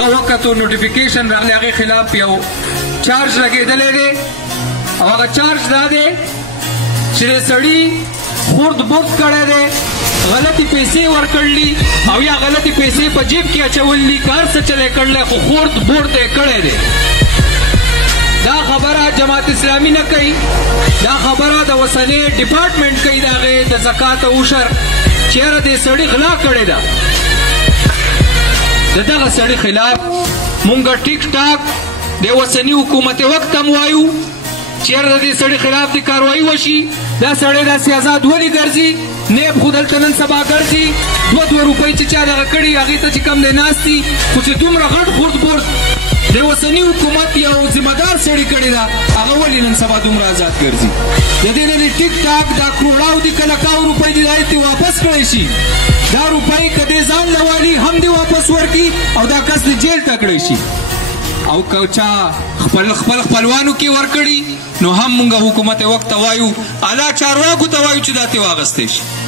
وخت نوټیفیکیشن راغلی هغې خلاف یو چارج لګېدلی دی او هغه چارج دا دی چې د سړي خورد برد کړی دی غلطي پیسې ورکړلي او یا غلطي پیسې په جیب کې اچولي کار څه چلی کړلی خو خورد برد یې کړی دی دا خبره جماعت اسلامي نه کوي دا خبره د وسنې ډپارټمنټ کوي د هغې د زکات او عشر چېرې دې سړي غلا کړې ده د دغه سړي خلاف مونږ ټیک ټاک د وسني حکومت وخت هم وایو چېرې د دې سړي خلاف د کاروایي وشي دا سړی داسې آزاد ولې ګرځي نیب خو دلته نن سبا ګرځي 2 روپۍ چې چا دغه کړي هغې ته چې کم دی ناست دي خو چې دومره غټ خورد برد د وسني حکومت یو ذمهدار سړي کړې ده هغه ولې نن سبا دومره آزاد ګرځي د دې نه د ټیک ټاک دا کروڑاو دي که لکاو روپۍ دي دا یې واپس کړی شي دا روپۍ که دې ځان له والي هم دې واپس ورکړي او دا کس دې جیل ته کړی شي او که چا خپل خپلوانو کې ورکړي نو هم مونږ حکومت وخت ته وایو اعلی چارواکو ته وایو چې دا ترې واخیستی شي